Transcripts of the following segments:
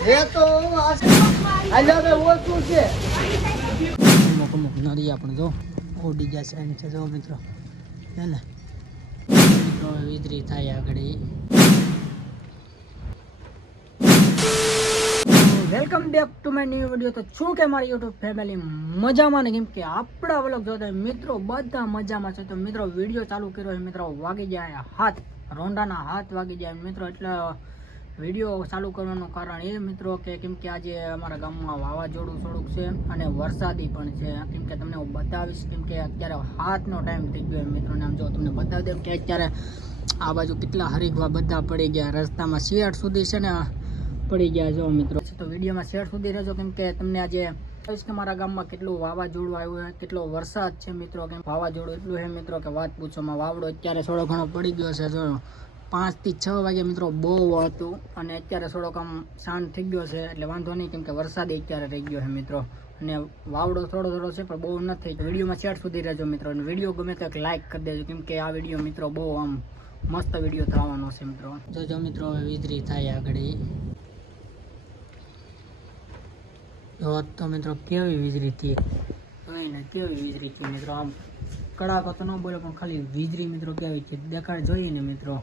એ તો આજે ઓછું છે અમુક નરિયા પણ જો ઓડી ગયા સાઈન છે જો મિત્રો હે ને મિત્રો વીજળી થાય આગળ welcome back to my new video. તો શું કે મારી યુટ્યુબ ફેમિલી મજામાં ને કેમ કે આપણા વ્લોગ જોતા મિત્રો બધા મજામાં છે. તો મિત્રો વિડીયો ચાલુ કર્યો છે મિત્રો વાગી જાય હાથ રોંડાના હાથ વાગી જાય મિત્રો. એટલે વિડીયો ચાલુ કરવાનું કારણ એ મિત્રો કે કેમ કે આજે અમારા ગામમાં વાવાઝોડું થોડુંક છે અને વરસાદી પણ છે. કેમ કે તમને હું બતાવીશ કેમ કે અત્યારે હાથનો ટાઈમ થઈ ગયો મિત્રોને. આમ જો તમને બતાવી દઉં કે અત્યારે આ બાજુ કેટલા હરીગવા બધા પડી ગયા રસ્તામાં શિયાળ સુધી છે ને પડી ગયા જો મિત્રો. તો વિડીયોમાં શેર સુધી રહેજો કેમ કે તમને આજે કહીશ કે મારા ગામમાં કેટલું વાવાઝોડું આવ્યું છે, કેટલો વરસાદ છે મિત્રો. કેમ વાવાઝોડું એટલું છે મિત્રો કે વાત પૂછોમાં. વાવડો અત્યારે થોડો ઘણો પડી ગયો છે જો 5 થી 6 વાગે મિત્રો બહુ હતું અને અત્યારે થોડોક આમ શાંત થઈ ગયો છે એટલે વાંધો નહીં કેમ કે વરસાદ અત્યારે થઈ ગયો છે મિત્રો. અને વાવડો થોડો છે પણ બહુ નથી. વિડીયોમાં શેર સુધી રહેજો મિત્રો અને વિડીયો ગમે તો એક લાઇક કરી દેજો કેમ કે આ વિડીયો મિત્રો બહુ આમ મસ્ત વિડીયો થવાનો છે મિત્રો. જો મિત્રો હવે વીજળી થાય આગળ તો મિત્રો કેવી વીજળી થી જોઈને કેવી વીજળી થી મિત્રો. આમ કડાકો તો ન બોલે પણ ખાલી વીજળી મિત્રો કેવી છે દેખાડ જોઈએ ને મિત્રો.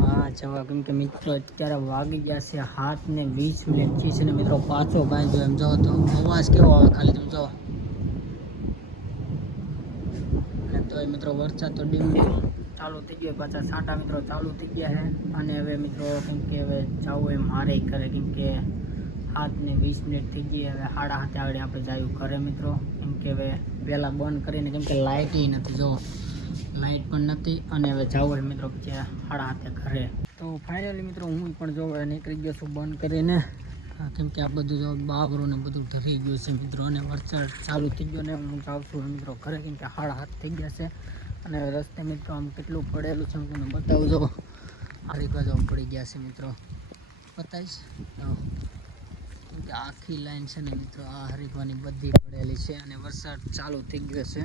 હા જવા કેમ કે મિત્રો અત્યારે વાગી ગયા છે હાથ ને 20 મિનિટ થી છે ને મિત્રો પાછો બાંધ્યો. એમ જો તો અવાજ કેવો આવે ખાલી તમે જો. અને તો મિત્રો વરસાદ તો ડીમ ચાલુ થઈ ગયો પાછા છાંટા મિત્રો ચાલુ થઈ ગયા છે. અને હવે મિત્રો કેમ કે હવે જવું એમ હારે કરે કેમ કે 7 ને 20 મિનિટ થઈ ગઈ. હવે 7:30 આગળ આપણે જવું ઘરે મિત્રો કેમ કે હવે વહેલા બંધ કરીને કેમ કે લાઇટ નથી જો લાઇટ પણ નથી અને હવે જવું હોય મિત્રો પછી 7:30 ઘરે. તો ફાઇનલી મિત્રો હું પણ જો નીકળી ગયો છું બંધ કરીને કેમ કે આ બધું જો બાબરો ને બધું ઢરી ગયું છે મિત્રો. અને વરસાદ ચાલુ થઈ ગયો ને હું જાઉં છું મિત્રો ઘરે કેમ કે 7:30 થઈ ગયા છે. અને રસ્તે મિત્રો આમ કેટલું પડેલું છે હું તમને બતાવું જો આરી બાજુ પડી ગયા છે મિત્રો બતાવીશ કે આખી લાઈન છે ને મિત્રો આ હરીફવાની બધી પડેલી છે અને વરસાદ ચાલુ થઈ ગયો છે.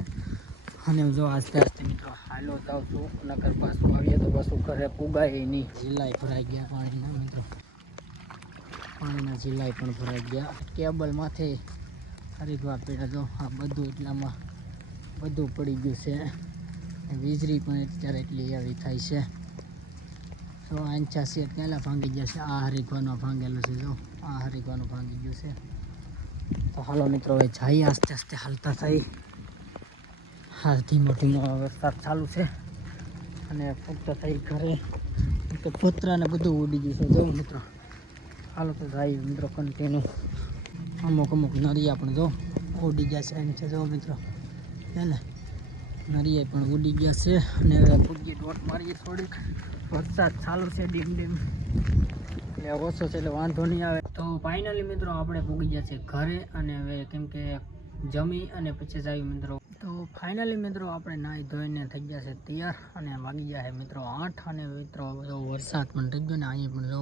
અને જો આસ્તે આસ્તે મિત્રો હાલો જાઉં છું નકર પાછું આવીએ તો પાછું ઘરે પુગાય નહીં. જિલ્લાય ભરાઈ ગયા પાણીના મિત્રો. પાણીના જિલ્લાય પણ ભરાઈ ગયા. કેબલ માથે હરીફવા પડ્યા જો આ બધું એટલામાં બધું પડી ગયું છે. વીજળી પણ અત્યારે એટલી એવી થાય છે. તો 85 પહેલાં ભાંગી ગયા છે. આ હરીફવાનું ભાંગેલું છે જો આ હરીફવાનું ભાંગી ગયું છે. તો હાલો મિત્રો હવે જઈએ આસ્તે આસ્તે હાલતા થઈ. હા ધીમો ધીમો વરસાદ ચાલુ છે અને ફૂગતા થઈ ઘરે તો પતરા ને બધું ઉડી ગયું છે જો મિત્રો. હાલો તો જાય મિત્રો કન્ટિન્યુ. અમુક નરિયા પણ જો ઉડી ગયા છે એમ છે જો મિત્રો હે ને નરિયા પણ ઉડી ગયા છે. અને હવે ફૂગી દોટ મારીએ થોડીક. વરસાદ ચાલુ છે ડીમ એટલે ઓછો છે એટલે વાંધો નહીં આવે. તો ફાઇનલી મિત્રો આપણે પૂગી ગયા છે ઘરે અને હવે કેમ કે જમી અને પછી જ આવી મિત્રો. તો ફાઇનલી મિત્રો આપણે નાહી ધોઈને થઈ ગયા છે તૈયાર અને વાગી ગયા છે મિત્રો 8. અને મિત્રો વરસાદ પણ થઈ ગયો ને અહીંયા પણ જો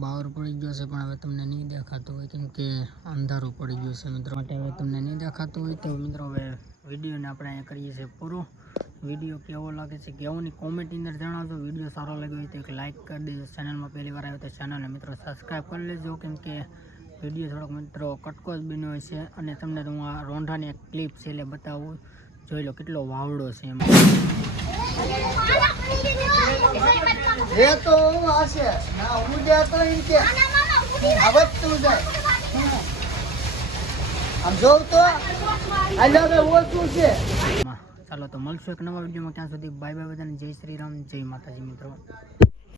બાવર પડી ગયો છે પણ હવે તમને નહીં દેખાતું હોય કેમ કે અંધારું પડી ગયું છે મિત્રો. માટે હવે તમને નહીં દેખાતું હોય તો મિત્રો હવે વિડીયોને આપણે અહીંયા કરીએ છીએ પૂરો. વિડીયો કેવો લાગે છે કેવોની કોમેન્ટની અંદર જણાવજો. વિડીયો સારો લાગ્યો હોય તો એક લાઇક કરી દેજો. ચેનલમાં પહેલી વાર આવ્યો તો ચેનલને મિત્રો સબસ્ક્રાઈબ કરી લેજો કેમ કે વિડીયો થોડોક મિત્રો કટકો જ બન્યો હોય છે. અને તમને તો હું આ રોંઢાની એક ક્લિપ છે એટલે બતાવું જોઈ લો કેટલો વાવડો છે એમાં. એ તો આ છે ના ઉડ્યા તો એમ કે આવતું જાય આમ જોઉં તો આજે ઓછું છે. ચાલો તો મળશું એક નવા વિડીયોમાં. ત્યાં સુધી બાય બાય બધાને જય શ્રી રામ જય માતાજી મિત્રો.